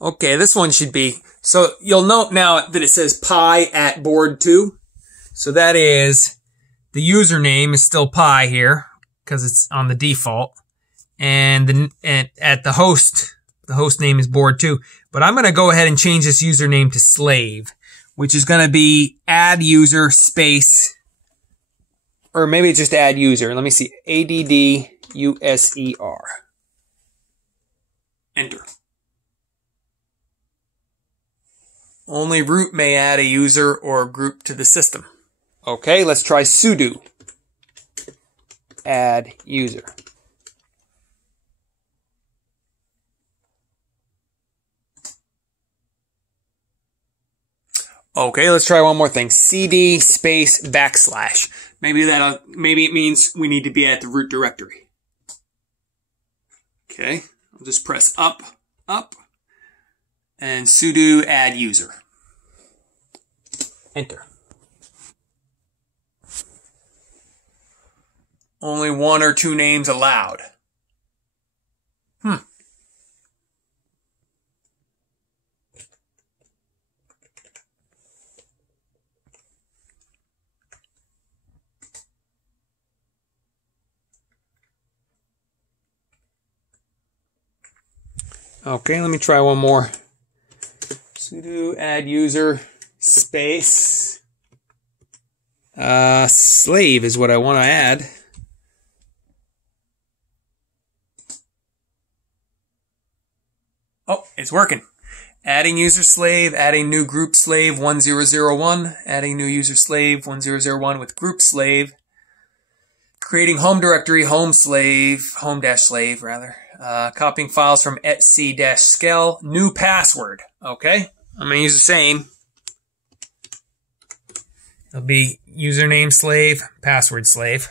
Okay, this one should be. So you'll note now that it says pi at board 2. So that is the username is still pi here because it's on the default. And at the host name is board 2. But I'm going to go ahead and change this username to slave, which is going to be add user space, or maybe just add user. Let me see. ADDUSER. Enter. Only root may add a user or group to the system. Okay, let's try sudo add user. Okay, let's try one more thing. CD space backslash. Maybe it means we need to be at the root directory. Okay, I'll just press up, and sudo add user. Enter. Only 1 or 2 names allowed. Okay, let me try one more. Sudo add user space slave is what I want to add. Oh, it's working. Adding user slave, adding new group slave 1001, adding new user slave 1001 with group slave, creating home directory home dash slave rather. Copying files from etc-skel, new password. Okay, I'm going to use the same. It'll be username slave, password slave.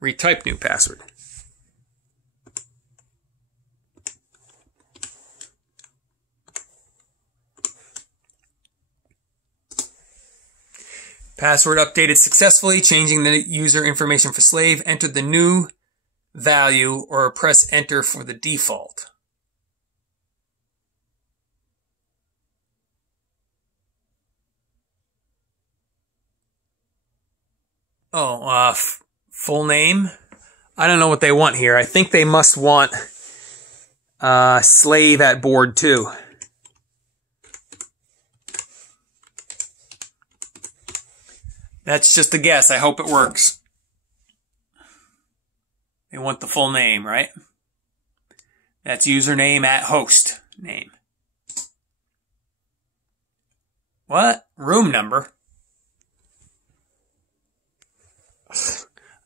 Retype new password. Password updated successfully, changing the user information for slave. Enter the new value or press enter for the default. Oh, full name? I don't know what they want here. I think they must want slave at board 2. That's just a guess. I hope it works. They want the full name, right? That's username at host name. What? Room number?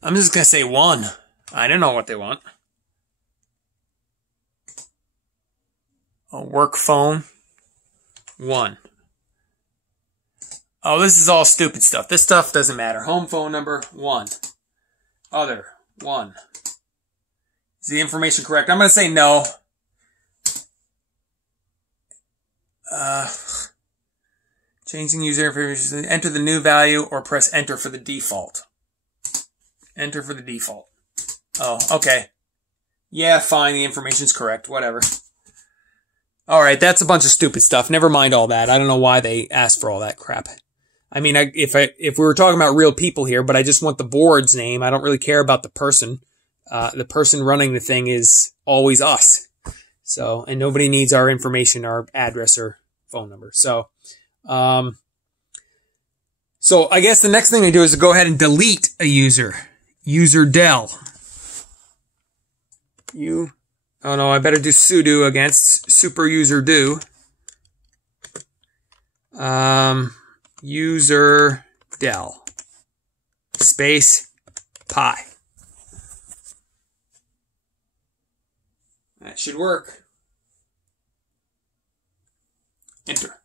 I'm just going to say 1. I don't know what they want. A work phone. 1. Oh, this is all stupid stuff. This stuff doesn't matter. Home phone number, 1. Other, 1. Is the information correct? I'm going to say no. Changing user information. Enter the new value or press enter for the default. Enter for the default. Oh, okay. Yeah, fine. The information's correct. Whatever. All right, that's a bunch of stupid stuff. Never mind all that. I don't know why they asked for all that crap. I mean, if we were talking about real people here, but I just want the board's name. I don't really care about the person. The person running the thing is always us. So, and nobody needs our information, our address or phone number. So I guess the next thing I do is to go ahead and delete a user. User del. Oh no, I better do sudo against super user do. User del space pi. That should work. Enter.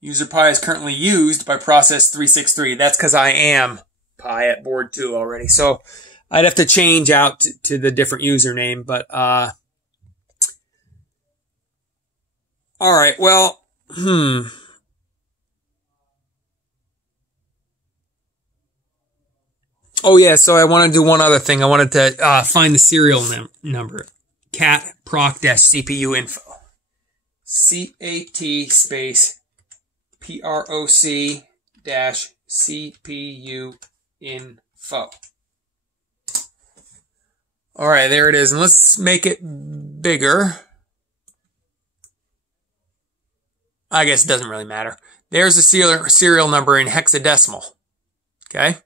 User pi is currently used by process 363. That's because I am pi at board 2 already. So I'd have to change out to the different username, but all right, well, Oh yeah, so I want to do one other thing. I wanted to find the serial number. Cat proc-CPU info. CAT space PROC dash CPU info. All right, there it is. And let's make it bigger. I guess it doesn't really matter. There's the serial number in hexadecimal. Okay.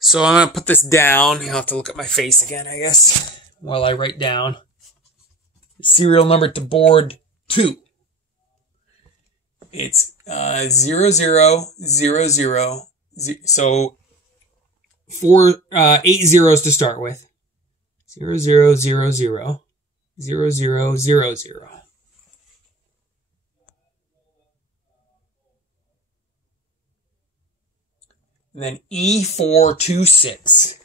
So I'm going to put this down. You'll have to look at my face again, I guess, while I write down serial number to board 2. It's 0000. So 8 zeros to start with. 0000 0000. And then E426.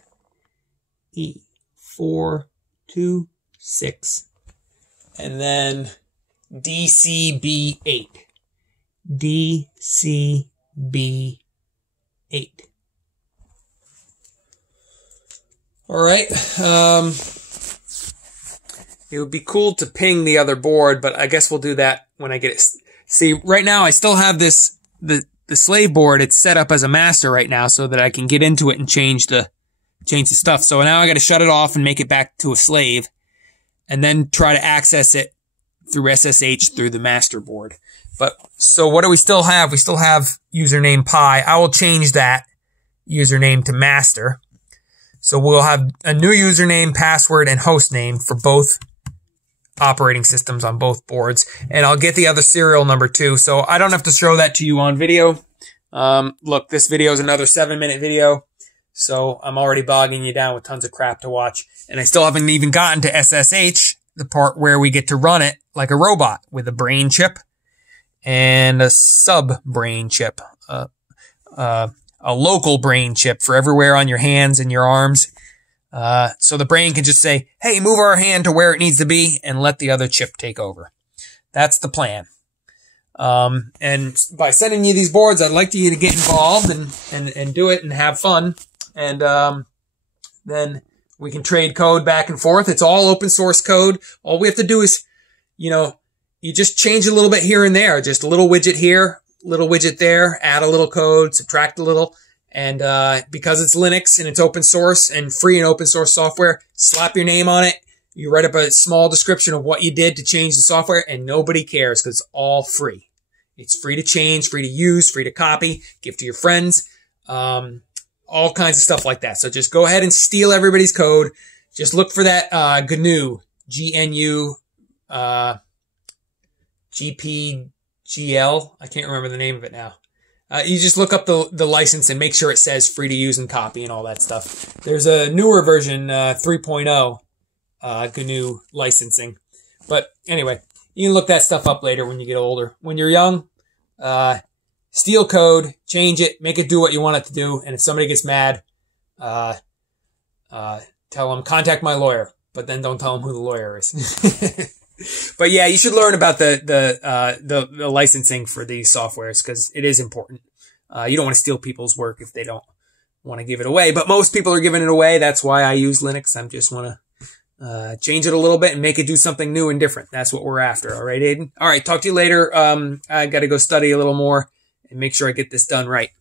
E426. And then DCB8. DCB8. All right. It would be cool to ping the other board, but I guess we'll do that when I get it. See, right now I still have this, the slave board. It's set up as a master right now so that I can get into it and change the stuff. So now I got to shut it off and make it back to a slave and then try to access it through SSH through the master board. But so what do we still have? We still have username pi. I will change that username to master. So we'll have a new username, password, and host name for both operating systems on both boards. And I'll get the other serial number too. So I don't have to show that to you on video. Look, this video is another 7-minute video. So I'm already bogging you down with tons of crap to watch. And I still haven't even gotten to SSH, the part where we get to run it like a robot with a brain chip and a sub-brain chip, a local brain chip for everywhere on your hands and your arms. So the brain can just say, hey, move our hand to where it needs to be and let the other chip take over. That's the plan. And by sending you these boards, I'd like you to get involved and do it and have fun. And then we can trade code back and forth. It's all open source code. All we have to do is, you just change a little bit here and there. Just a little widget here, little widget there, add a little code, subtract a little. And because it's Linux and it's open source and free and open source software, slap your name on it. You write up a small description of what you did to change the software, and nobody cares because it's all free. It's free to change, free to use, free to copy, give to your friends, all kinds of stuff like that. So just go ahead and steal everybody's code. Just look for that GNU, G-N-U, GPGL. I can't remember the name of it now. You just look up the license and make sure it says free to use and copy and all that stuff. There's a newer version, 3.0, GNU licensing. But anyway, you can look that stuff up later when you get older. When you're young, steal code, change it, make it do what you want it to do. And if somebody gets mad, tell them, contact my lawyer. But then don't tell them who the lawyer is. But yeah, you should learn about the licensing for these softwares because it is important. You don't want to steal people's work if they don't want to give it away. But most people are giving it away. That's why I use Linux. I just want to change it a little bit and make it do something new and different. That's what we're after. All right, Aiden? All right, talk to you later. I got to go study a little more and make sure I get this done right.